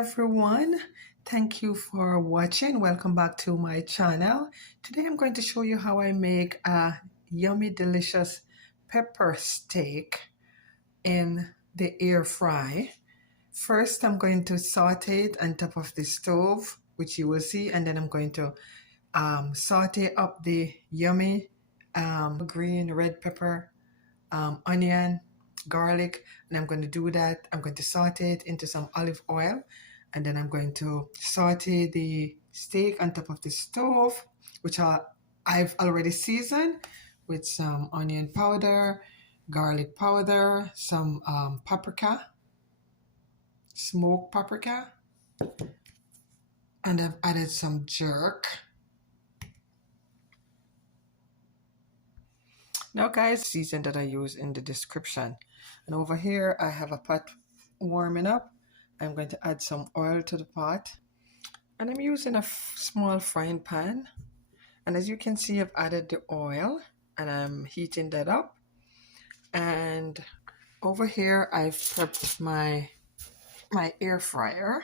everyone, thank you for watching. Welcome back to my channel. Today I'm going to show you how I make a yummy delicious pepper steak in the air fry. First I'm going to saute it on top of the stove, which you will see, and then I'm going to saute up the yummy green red pepper, onion, garlic, and I'm going to do that. I'm going to saute it into some olive oil, and then I'm going to saute the steak on top of the stove, which I've already seasoned with some onion powder, garlic powder, some paprika, smoked paprika, and I've added some jerk. Now guys, season that I use in the description. And over here I have a pot warming up. I'm going to add some oil to the pot. And I'm using a small frying pan. And as you can see, I've added the oil and I'm heating that up. And over here I've prepped my air fryer.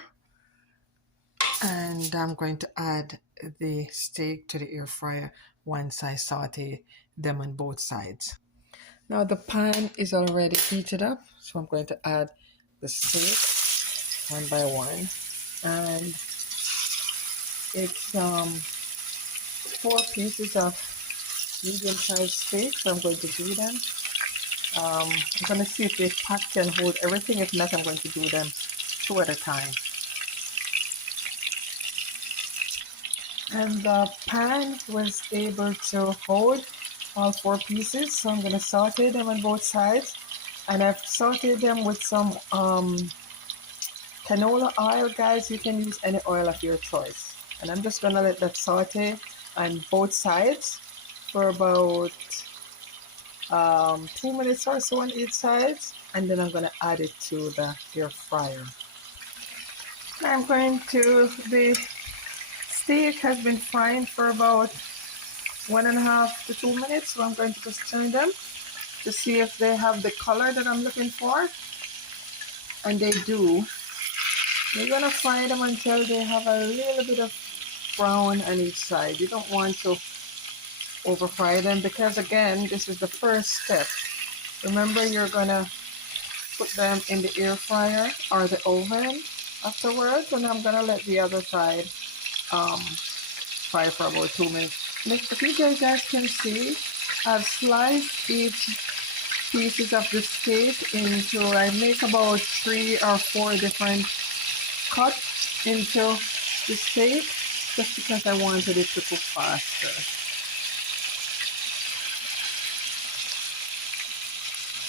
And I'm going to add the steak to the air fryer once I saute them on both sides. Now the pan is already heated up, so I'm going to add the steak one by one. And it's 4 pieces of medium-sized steak, so I'm going to do them. I'm going to see if the pot can hold everything. If not, I'm going to do them 2 at a time. And the pan was able to hold all 4 pieces, so I'm going to saute them on both sides. And I've sauteed them with some canola oil. Guys, you can use any oil of your choice. And I'm just going to let that saute on both sides for about 2 minutes or so on each side. And then I'm going to add it to the air fryer. I'm going to the steak has been frying for about 1.5 to 2 minutes, so I'm going to just turn them to see if they have the color that I'm looking for, and they do. You're going to fry them until they have a little bit of brown on each side. You don't want to over fry them because, again, this is the first step. Remember, you're going to put them in the air fryer or the oven afterwards, and I'm going to let the other side fry for about 2 minutes. If you guys can see, I've sliced each pieces of the steak into, I make about 3 or 4 different cuts into the steak, just because I wanted it to cook faster.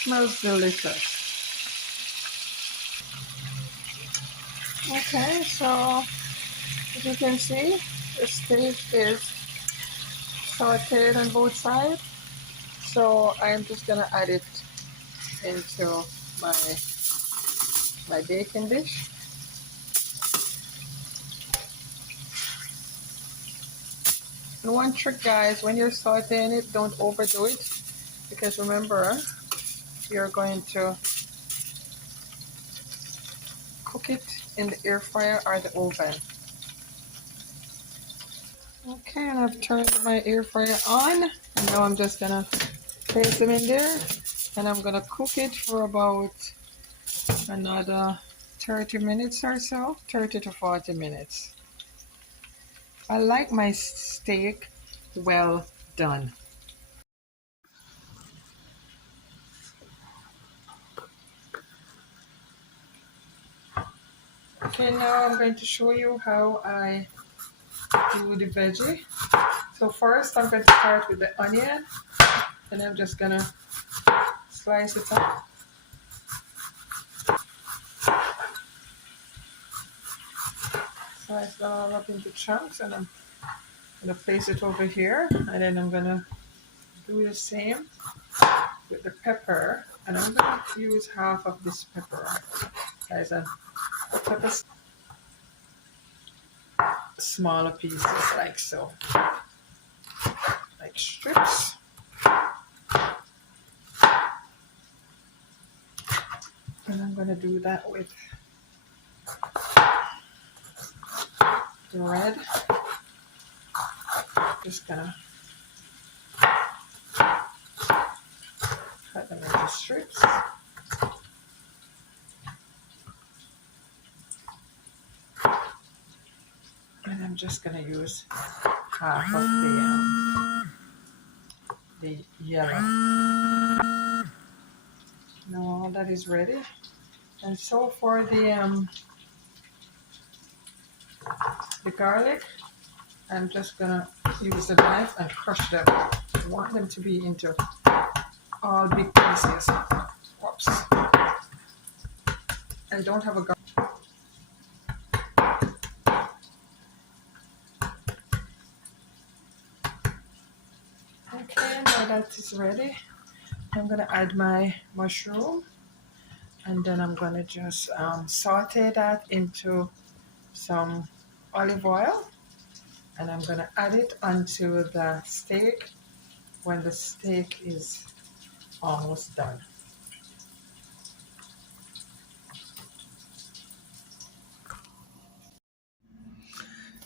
Smells delicious. Okay, so as you can see, the steak is sauteed on both sides, so I'm just gonna add it into my baking dish. And one trick, guys, when you're sauteing it, don't overdo it, because remember, you're going to cook it in the air fryer or the oven. Okay, and I've turned my air fryer on, and now I'm just gonna place them in there, and I'm gonna cook it for about another 30 minutes or so, 30 to 40 minutes. I like my steak well done. Okay, now I'm going to show you how I do the veggie. So first I'm going to start with the onion, and I'm just gonna slice it up. Slice it all up into chunks, and I'm gonna place it over here, and then I'm gonna do the same with the pepper, and I'm gonna use half of this pepper, guys. Pepper smaller pieces like so, like strips. And I'm gonna do that with the red. Just gonna cut them into strips. And I'm just gonna use half of the yellow. Now all that is ready. And so for the garlic, I'm just gonna use the knife and crush them. I want them to be into all big pieces. Whoops. I don't have a garlic. Okay, now that is ready, I'm gonna add my mushroom, and then I'm gonna just saute that into some olive oil, and I'm gonna add it onto the steak when the steak is almost done.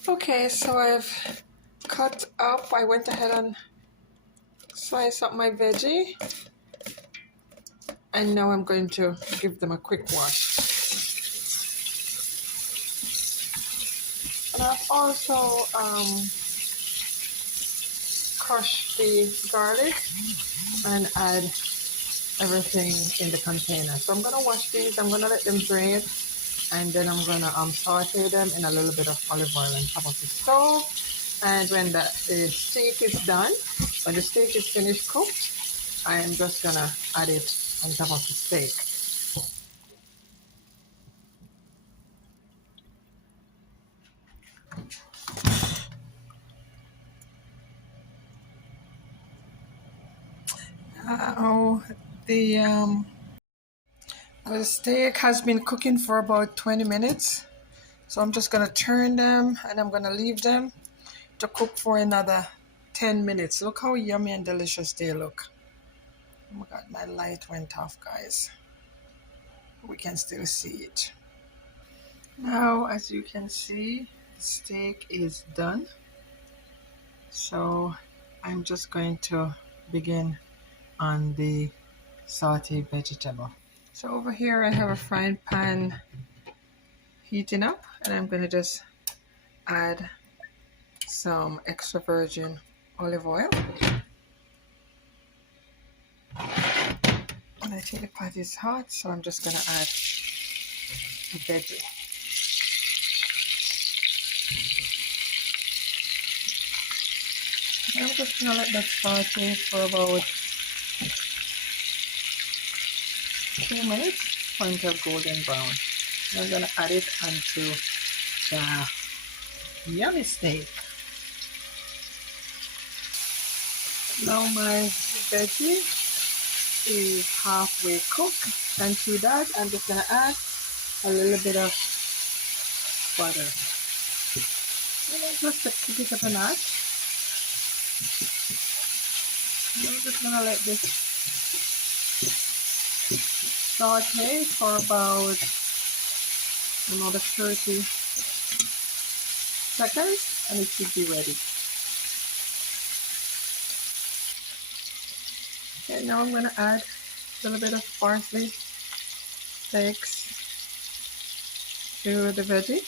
Okay, so I've cut up, I went ahead and sliced up my veggie, and now I'm going to give them a quick wash. And I've also crushed the garlic and add everything in the container. So I'm gonna wash these, I'm gonna let them drain, and then I'm gonna saute them in a little bit of olive oil on top of the stove. And when the steak is done, when the steak is finished cooked, I am just gonna add it on top of the steak. The steak has been cooking for about 20 minutes. So I'm just gonna turn them and I'm gonna leave them to cook for another 10 minutes. Look how yummy and delicious they look. Oh my God, my light went off, guys. We can still see it. Now, as you can see, the steak is done. So I'm just going to begin on the sauteed vegetable. So over here I have a frying pan heating up, and I'm going to just add some extra virgin olive oil. And I think the pot is hot, so I'm just going to add the veggie. I'm just going to let that saute for about 2 minutes until golden brown. I'm going to add it onto the yummy steak. Now my veggie is halfway cooked, and to that I'm just going to add a little bit of butter. Just to kick it up a notch. I'm just going to let this saute for about another 30 seconds, and it should be ready. Okay, now I'm going to add a little bit of parsley flakes to the veggie.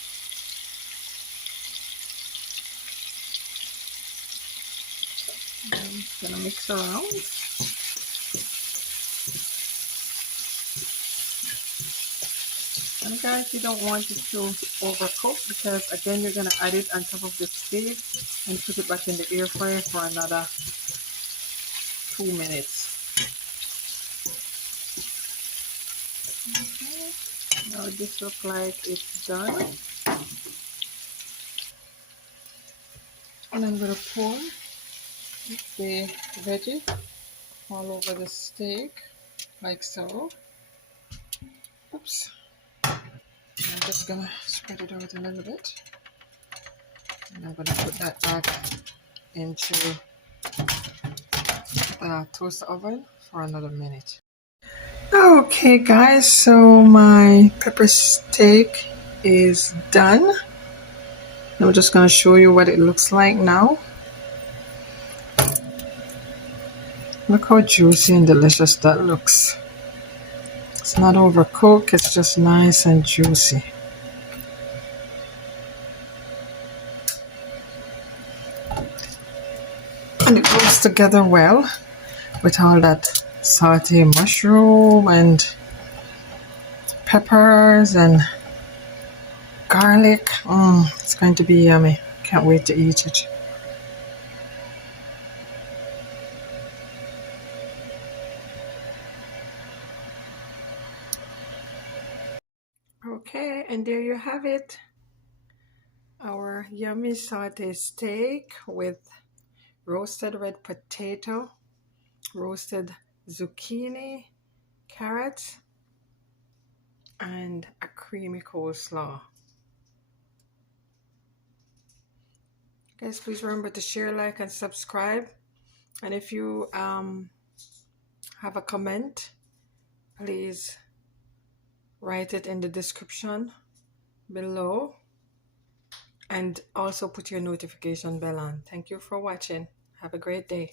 I'm just going to mix around. And guys, you don't want it to overcook, because again you're going to add it on top of the steak and put it back in the air fryer for another 2 minutes. Okay. Now this looks like it's done. And I'm going to pour the veggie all over the steak, like so. Oops. I'm just going to spread it out a little bit. And I'm going to put that back into the toaster oven for another minute. Okay guys, so my pepper steak is done. I'm just going to show you what it looks like now. Look how juicy and delicious that looks. It's not overcooked, it's just nice and juicy. And it goes together well with all that sauteed mushroom and peppers and garlic. It's going to be yummy. Can't wait to eat it. Okay, and there you have it. Our yummy sauteed steak with roasted red potato, roasted zucchini, carrots, and a creamy coleslaw. Guys, please remember to share, like, and subscribe. And if you have a comment, please write it in the description below. And also put your notification bell on. Thank you for watching. Have a great day.